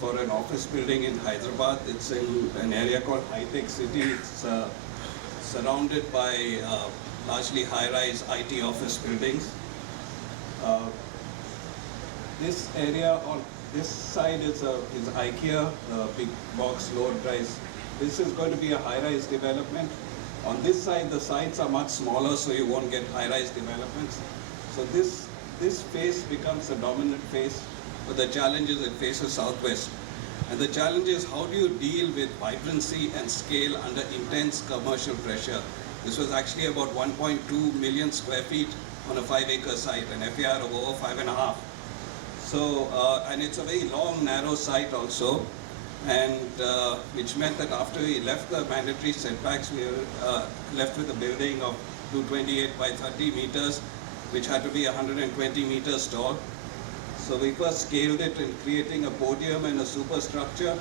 for an office building in Hyderabad. It's in an area called High Tech City. It's surrounded by largely high-rise IT office buildings. This area on this side is IKEA, big box low-rise. This is going to be a high-rise development. On this side, the sites are much smaller, so you won't get high-rise developments. So this face becomes a dominant face, but the challenge is it faces southwest. And the challenge is, how do you deal with vibrancy and scale under intense commercial pressure? This was actually about 1.2 million square feet on a 5-acre site, an FAR of over 5.5. So, and it's a very long, narrow site also, and which meant that after we left the mandatory setbacks, we were left with a building of 228 by 30 meters, which had to be 120 meters tall. So we first scaled it in creating a podium and a superstructure,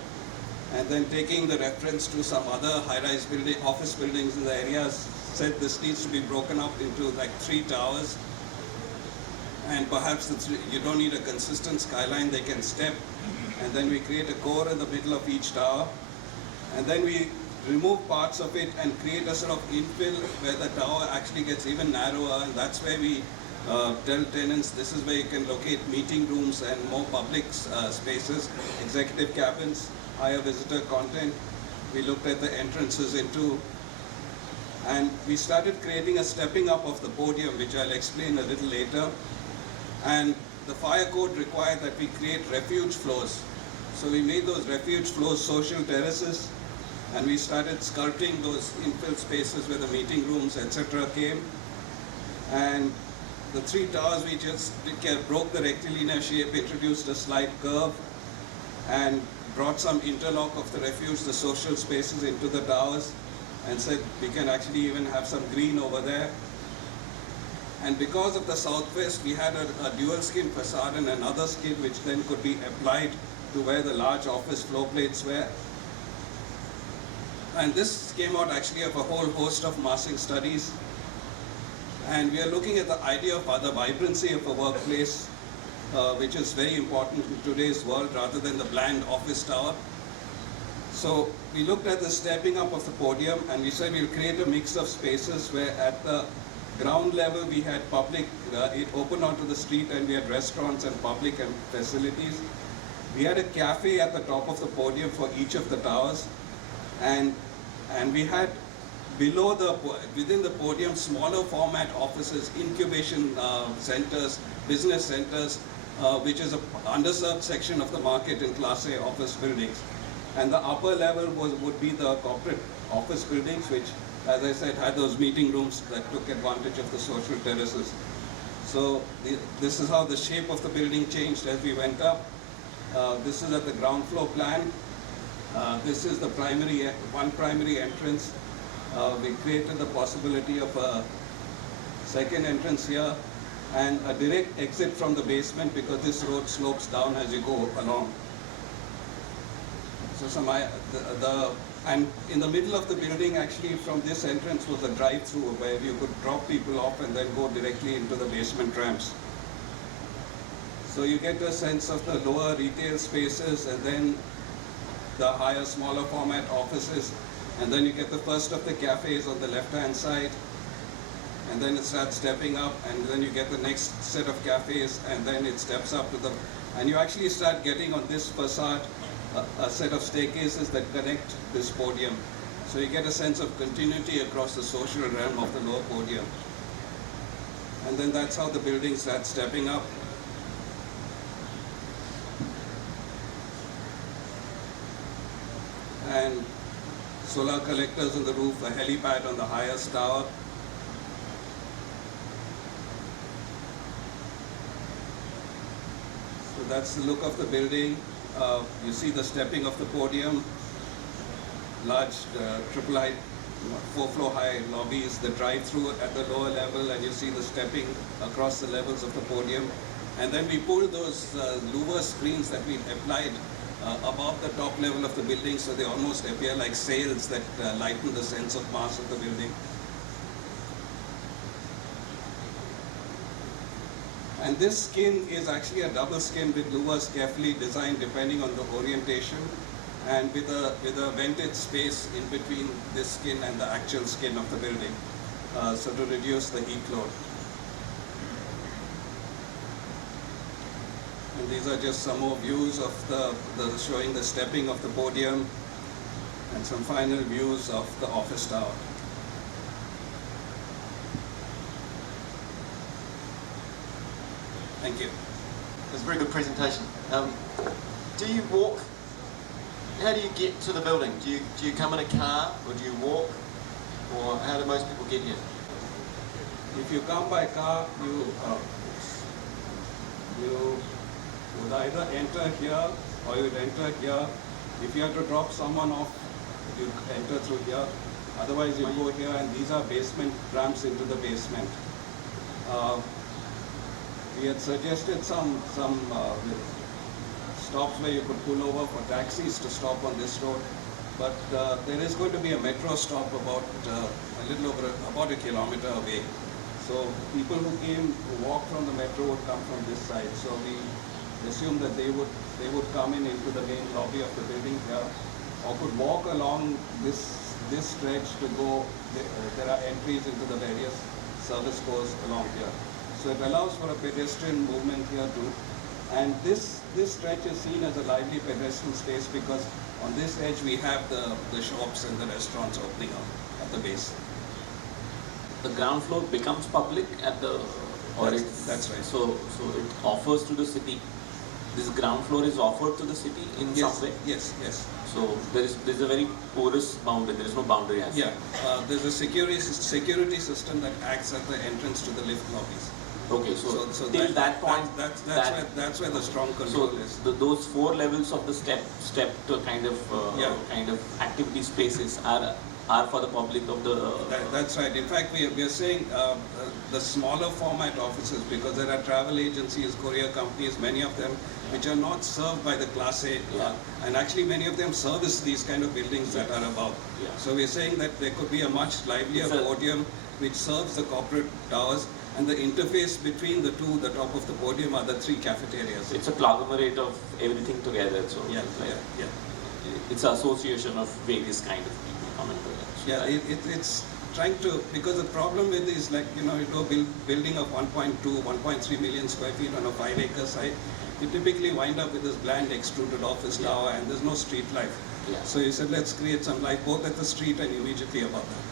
and then taking the reference to some other high-rise building, office buildings in the area, said this needs to be broken up into like 3 towers. And perhaps you don't need a consistent skyline, they can step. And then we create a core in the middle of each tower. And then we remove parts of it and create a sort of infill where the tower actually gets even narrower, and that's where we tell tenants this is where you can locate meeting rooms and more public spaces, executive cabins, higher visitor content. We looked at the entrances into, and we started creating a stepping up of the podium, which I'll explain a little later. And the fire code required that we create refuge floors. So we made those refuge floors social terraces, and we started sculpting those infill spaces where the meeting rooms, etc. came. And the 3 towers, we just broke the rectilinear shape, introduced a slight curve, and brought some interlock of the refuge, the social spaces, into the towers, and said we can actually even have some green over there. And because of the southwest, we had a dual skin facade and another skin which then could be applied to where the large office floor plates were. And this came out actually of a whole host of massing studies. And we are looking at the idea of the vibrancy of a workplace, which is very important in today's world, rather than the bland office tower. So we looked at the stepping up of the podium, and we said we'll create a mix of spaces where at the ground level we had public, it opened onto the street, and we had restaurants and public and facilities. We had a cafe at the top of the podium for each of the towers, and we had below within the podium, smaller format offices, incubation centers, business centers, which is an underserved section of the market in Class A office buildings. And the upper level would be the corporate office buildings, which, as I said, had those meeting rooms that took advantage of the social terraces. So this is how the shape of the building changed as we went up. This is at the ground floor plan. This is the one primary entrance. We created the possibility of a second entrance here and a direct exit from the basement, because this road slopes down as you go along. So and in the middle of the building, actually, from this entrance was a drive-through where you could drop people off and then go directly into the basement ramps. So you get a sense of the lower retail spaces, and then the higher, smaller format offices. And then you get the first of the cafes on the left-hand side, and then it starts stepping up, and then you get the next set of cafes, and then it steps up to and you actually start getting on this facade a set of staircases that connect this podium. So you get a sense of continuity across the social realm of the lower podium. And then that's how the building starts stepping up. And solar collectors on the roof, a helipad on the highest tower. So that's the look of the building. You see the stepping of the podium, large triple height, 4-floor high lobbies, the drive-through at the lower level, and you see the stepping across the levels of the podium. And then we pulled those louver screens that we applied above the top level of the building, so they almost appear like sails that lighten the sense of mass of the building. And this skin is actually a double skin with louvers carefully designed depending on the orientation, and with a vented space in between this skin and the actual skin of the building, so to reduce the heat load. And these are just some more views of the showing the stepping of the podium, and some final views of the office tower. Thank you. It was a very good presentation. Do you walk? How do you get to the building? Do you come in a car, or do you walk, or how do most people get here? If you come by car, you would either enter here or you'd enter here. If you have to drop someone off, you enter through here. Otherwise, you go here, and these are basement ramps into the basement. We had suggested some stops where you could pull over for taxis to stop on this road, but there is going to be a metro stop about a little over about a kilometer away. So people who walked from the metro would come from this side. So we assume that they would come into the main lobby of the building here, or could walk along this stretch to go. There are entries into the various service cores along here. So it allows for a pedestrian movement here too. And this stretch is seen as a lively pedestrian space because on this edge we have the shops and the restaurants opening up at the base. The ground floor becomes public at the, or that's right. So it offers to the city. This ground floor is offered to the city in some way. Yes. So there is a very porous boundary. There is no boundary as yeah. There's a security system that acts at the entrance to the lift lobbies. Okay, so till that point, that's where the strong control is. Those 4 levels of the stepped kind of activity spaces are for the public of the. That's right. In fact, we are saying the smaller format offices, because there are travel agencies, courier companies, many of them which are not served by the Class A, and actually many of them service these kind of buildings that are above. Yeah. So we're saying that there could be a much livelier podium which serves the corporate towers. And the interface between the two, the top of the podium, are the 3 cafeterias. It's a conglomerate of everything together. So yeah. It's an association of various kind of people coming together. So it's trying to, because the problem with is like, you do a building of 1.2, 1.3 million square feet on a 5-acre site, you typically wind up with this bland extruded office tower, and there's no street life. Yeah. So you said, let's create some life both at the street and immediately above that.